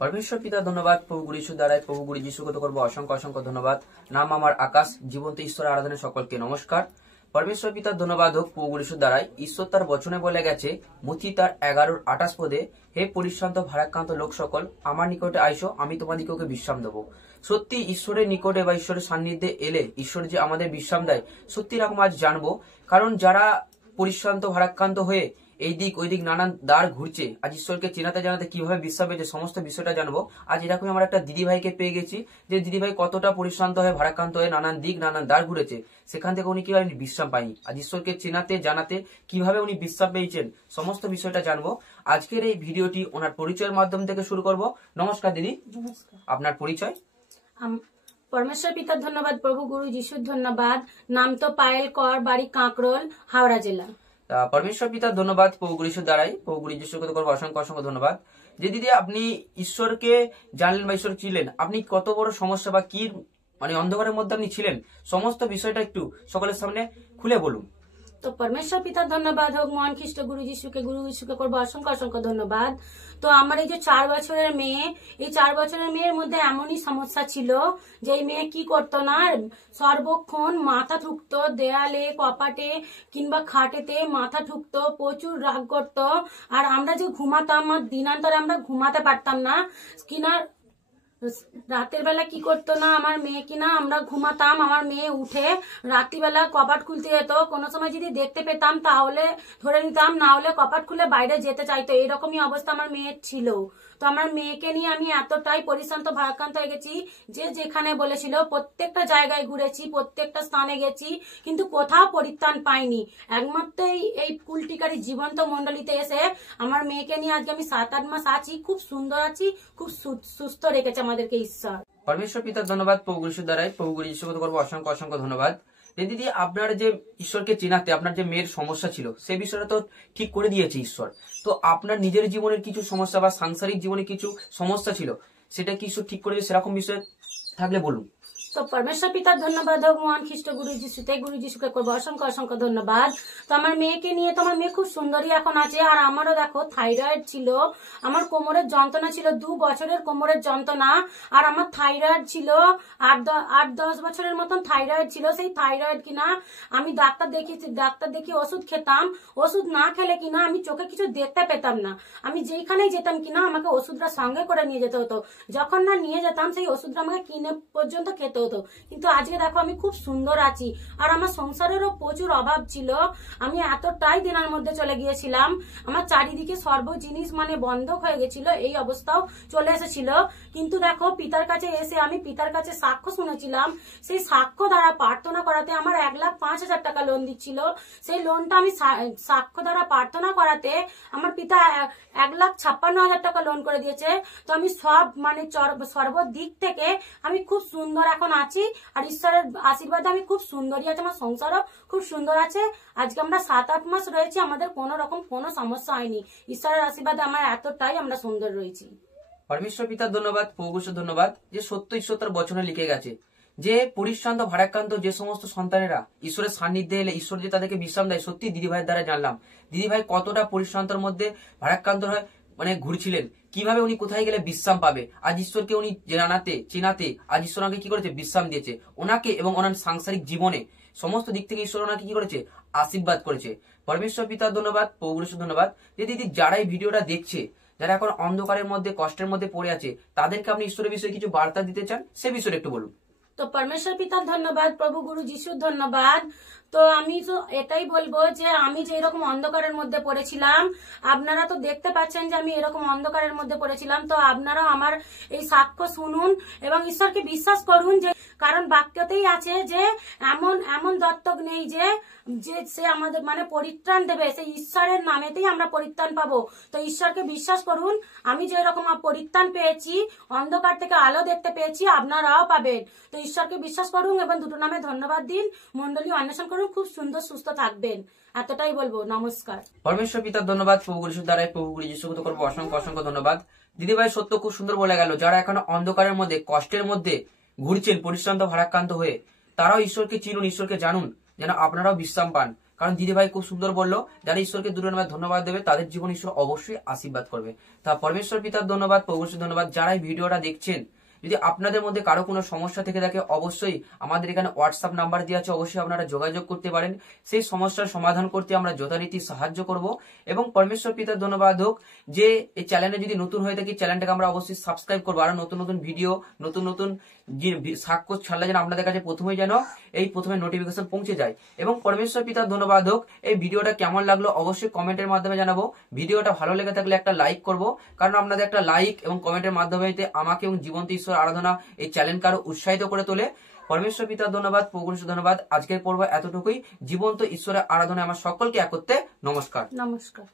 परमेश्वर पिता धन्यवाद प्रभु गुरु यीशु द्वारा प्रभु गुरु যিশুকে তো করবো অসংখ্য অসংখ্য ধন্যবাদ। নাম আমার আকাশ, জীবন্ত ঈশ্বরের আরাধনায় সকলকে নমস্কার। परमेश्वर पिता धन्यवाद হোক প্রভু গুরু যিশুর দ্বারাই ঈশ্বর তার বচনে বলে গেছে মথি তার 11:28 পদে, হে পরিশ্রান্ত ভারাক্রান্ত লোক সকল আমার নিকটে আইসো, আমি তোমাদিগকে বিশ্রাম দেবো। সত্যি ঈশ্বরের নিকটে বা ঈশ্বরের সান্নিধ্যে এলে ঈশ্বর যে আমাদের বিশ্রাম দেয় সত্যি রকম আজ জানবো। কারণ যারা পরিশ্রান্ত ভারাক্রান্ত হয়ে এই দিক ওই দিক নানান দ্বার ঘুরছে, আজ ঈশ্বরকে চেনাতে জানাতে কিভাবে বিশ্রাম পেয়েছে সমস্ত বিষয়টা জানবো। আজ এরকমই আমার একটা দিদি ভাইকে পেয়ে গেছি, যে দিদি ভাই কতটা পরিশ্রান্ত হয়ে ভারাক্রান্ত হয়ে নানান দিক নানান দ্বার ঘুরেছে, সেখান থেকে উনি কিভাবে বিশ্রাম পায়নি। আজ ঈশ্বরকে চেনাতে জানাতে কিভাবে উনি বিশ্রাম পেয়েছেন সমস্ত বিষয়টা জানবো। আজকের এই ভিডিওটি ওনার পরিচয়ের মাধ্যম থেকে শুরু করব। নমস্কার দিদি, আপনার পরিচয়? परमेश्वर पिता धन्यवाद, प्रभु गुरु যিশু धन्यवाद। नाम तो पायल कौर, बाड़ी कांकरोल, हावड़ा जिला। परमेश्वर पिता धन्यवाद प्रभु गुरु যিশুর দ্বারাই প্রভু গুরু যিশুকে তো করবো অসংখ্য অসংখ্য ধন্যবাদ। যে দিদি আপনি ঈশ্বরকে জানলেন বা ঈশ্বর ছিলেন, আপনি কত বড় সমস্যা বা কি মানে অন্ধকারের মধ্যে আপনি ছিলেন সমস্ত বিষয়টা একটু সকলের সামনে খুলে বলুন। तो परमेश्वर पिता धन्यवाद হোক, মহান খ্রিস্ট গুরু যিশুকে করবো অসংখ্য অসংখ্য ধন্যবাদ। তো আমার এই যে 4 বছরের মেয়ে, এই 4 বছরের মেয়ের মধ্যে এমনই সমস্যা ছিল যে এই মেয়ে কি করতো না, সর্বক্ষণ মাথা ঠুকতো দেয়ালে, কপাটে কিংবা খাটেতে মাথা ঠুকতো, প্রচুর রাগ করতো। আর আমরা যে ঘুমাতাম, দিনান্তরে আমরা ঘুমাতে পারতাম না কিনা। রাতের বেলা কি করতো না আমার মেয়ে কিনা, আমরা ঘুমাতাম, আমার মেয়ে উঠে রাত্রিবেলা কপাট খুলতে যেত। কোনো সময় যদি দেখতে পেতাম তাহলে ধরে নিতাম, না হলে কপাট খুলে বাইরে যেতে চাইতো। এরকমই অবস্থা আমার মেয়ের ছিল। তো আমার মেয়েকে নিয়ে আমি এতটাই পরিশ্রান্ত ভারাক্রান্ত হয়ে গেছি যে যেখানে বলেছিল প্রত্যেকটা জায়গায় ঘুরেছি, প্রত্যেকটা স্থানে গেছি, কিন্তু কোথাও পরিত্রাণ পাইনি। একমাত্র এই কুলটিকারি জীবন্ত মন্ডলীতে এসে আমার মেয়েকে নিয়ে আজকে আমি 7-8 মাস আছি, খুব সুন্দর আছি, খুব সুস্থ রেখেছে আমাদেরকে ঈশ্বর। परमेश्वर पिता धन्यवाद प्रभु गुरु যিশুর দ্বারাই প্রভু গুরু যিশুকে তো করবো অসংখ্য অসংখ্য ধন্যবাদ। দিদি আপনার যে ঈশ্বরকে চেনাতে আপনার যে মেয়ের সমস্যা ছিল সেই বিষয়টা তো ঠিক করে দিয়েছে ঈশ্বর। তো আপনার নিজের জীবনের কিছু সমস্যা বা সাংসারিক জীবনে কিছু সমস্যা ছিল, সেটা কি ঈশ্বর ঠিক করে দিয়েছে, সেরকম বিষয় থাকলে বলুন। তো परमेश्वर पिता धन्यवाद হোক, মহান খ্রিস্ট গুরু যিশুকে করবো অসংখ্য অসংখ্য ধন্যবাদ। তো আমার মেয়েকে নিয়ে তো আমার মেয়ে খুব সুন্দরী এখন আছে। আর আমারও দেখো থাইরয়েড ছিল, আমার কোমরের যন্ত্রণা ছিল, 2 বছরের কোমরের যন্ত্রণা। আর আমার থাইরয়েড ছিল 8-10 বছরের মতন থাইরয়েড ছিল। সেই থাইরয়েড কিনা আমি ডাক্তার দেখিয়ে ওষুধ খেতাম, ওষুধ না খেলে কিনা আমি চোখে কিছু দেখতে পেতাম না। আমি যেখানেই যেতাম কিনা আমাকে ওষুধটা সঙ্গে করে নিয়ে যেতে হতো, যখন না নিয়ে যেতাম সেই ওষুধটা আমাকে কিনে পর্যন্ত খেতে হতো। কিন্তু আজকে দেখো আমি খুব সুন্দর আছি। আর আমার সংসারেরও প্রচুর অভাব ছিল, আমি এতটাই দিনের মধ্যে চলে গিয়েছিলাম, আমার চারিদিকে সর্ব জিনিস মানে বন্ধক হয়ে গেছিল, এই অবস্থাও চলে এসেছিল। কিন্তু দেখো পিতার কাছে এসে আমি পিতার কাছে সাক্ষ্য শুনেছিলাম, সেই সাক্ষ্য দ্বারা প্রার্থনা করাতে আমার 1,05,000 টাকা লোন দিচ্ছিল। সেই লোনটা আমি সাক্ষ্য দ্বারা প্রার্থনা করাতে আমার পিতা 1,56,000 টাকা লোন করে দিয়েছে। তো আমি সব মানে সর্বদিক থেকে আমি খুব সুন্দর এখন আছি। আর ঈশ্বরের আশীর্বাদে আমি খুব সুন্দরই আছে, আমার সংসারও খুব সুন্দর আছে। আজকে আমরা 7-8 মাস রয়েছি, আমাদের কোন রকম কোনো সমস্যা হয়নি। ঈশ্বরের আশীর্বাদে আমার এতটাই আমরা সুন্দর রয়েছি। परमेश्वर पिता धन्यवाद प्रभु गुरु धन्यवाद যে সত্য ঈশ্বর তার বচনে লিখে গেছে যে পরিশ্রান্ত ভারাক্রান্ত যে সমস্ত সন্তানেরা ঈশ্বরের সান্নিধ্যে এলে ঈশ্বর যে তাদেরকে বিশ্রাম দেয়। সত্যি দিদি ভাইয়ের দ্বারা জানলাম দিদি ভাই কতটা পরিশ্রান্তর মধ্যে ভারাক্রান্ত হয়ে মানে ঘুরছিলেন, কিভাবে উনি কোথায় গেলে বিশ্রাম পাবে। আজ ঈশ্বরকে উনি চেনাতে আজ ঈশ্বর ওনাকে কি করেছে, বিশ্রাম দিয়েছে ওনাকে এবং ওনার সাংসারিক জীবনে সমস্ত দিক থেকে ঈশ্বর ওনাকে কি করেছে, আশীর্বাদ করেছে। পরমেশ্বর পিতা ধন্যবাদ প্রভু গুরু ধন্যবাদ। যে দিদি যারা এই ভিডিওটা দেখছে, যারা এখন অন্ধকারের মধ্যে কষ্টের মধ্যে পড়ে আছে, তাদেরকে আপনি ঈশ্বরের বিষয়ে কিছু বার্তা দিতে চান, সে বিষয়ে একটু বলুন। তো परमेश्वर পিতা ধন্যবাদ, প্রভু গুরু যিশু ধন্যবাদ। তো আমি তো এটাই বলবো যে আমি যে এরকম অন্ধকারের মধ্যে পড়েছিলাম, আপনারা তো দেখতে পাচ্ছেন যে আমি এরকম অন্ধকারের মধ্যে পড়েছিলাম। তো আপনারা আমার এই সাক্ষ্য শুনুন এবং ঈশ্বরকে বিশ্বাস করুন, যে কারণ বাক্যতেই আছে যে এমন দত্তক নেই যে সে আমাদের মানে পরিত্রাণ দেবে, সেই ঈশ্বরের নামেতেই আমরা পরিত্রাণ পাবো। তো ঈশ্বরকে বিশ্বাস করুন, আমি যে এরকম পরিত্রাণ পেয়েছি, অন্ধকার থেকে আলো দেখতে পেয়েছি, আপনারাও পাবেন। তো ঈশ্বরকে বিশ্বাস করুন এবং দুটো নামে ধন্যবাদ দিন, মন্ডলী অন্বেষণ করুন, খুব সুন্দর সুস্থ থাকবেন। এতটাই বলবো, নমস্কার। परमेश्वर पिता धन्यवाद प्रभु गुरु দ্বারাই প্রভু গুরু যিশুকে তো করবো অসংখ্য অসংখ্য ধন্যবাদ। দিদি ভাই সত্য খুব সুন্দর বলে গেল, যারা এখন অন্ধকারের মধ্যে কষ্টের মধ্যে ঘুরছেন পরিশ্রান্ত ভারাক্রান্ত হয়ে, তারাও ঈশ্বরকে চিনুন, ঈশ্বরকে জানুন, যেন আপনারাও বিশ্রাম পান। কারণ দিদিভাই খুব সুন্দর বললো, যারা ঈশ্বরকে দূরে নেওয়ার ধন্যবাদ দেবে তাদের জীবন ঈশ্বর অবশ্যই আশীর্বাদ করবে। তা পরমেশ্বর পিতার ধন্যবাদ, প্রভু যীশুর ধন্যবাদ। যারা এই ভিডিওটা দেখছেন, যদি আপনাদের মধ্যে কারো কোনো সমস্যা থেকে থাকে, অবশ্যই আমাদের এখানে হোয়াটসঅ্যাপ নাম্বার দেওয়া আছে, অবশ্যই আপনারা যোগাযোগ করতে পারেন। সেই সমস্যার সমাধান করতে আমরা যথারীতি সাহায্য করব। এবং পরমেশ্বর পিতার ধন্যবাদ হোক যে এই চ্যানেলে যদি নতুন হয়ে থাকি, চ্যানেলটাকে আমরা অবশ্যই সাবস্ক্রাইব করবো। আর নতুন নতুন ভিডিও, নতুন নতুন সাক্ষ্য ছাড়লে যেন আপনাদের কাছে প্রথমে নোটিফিকেশন পৌঁছে যায়। এবং পরমেশ্বর পিতার ধন্যবাদ হোক, এই ভিডিওটা কেমন লাগলো অবশ্যই কমেন্টের মাধ্যমে জানাবো। ভিডিওটা ভালো লেগে থাকলে একটা লাইক করব, কারণ আপনাদের একটা লাইক এবং কমেন্টের মাধ্যমে আমাকে এবং জীবন্ত ঈশ্বর আরাধনা এই চ্যানেলকে আরো উৎসাহিত করে তোলে। পরমেশ্বর পিতার ধন্যবাদ, প্রভু যীশুর ধন্যবাদ। আজকের পর্ব এতটুকুই। জীবন্ত ঈশ্বরের আরাধনায় আমার সকলকে একত্রে নমস্কার। নমস্কার।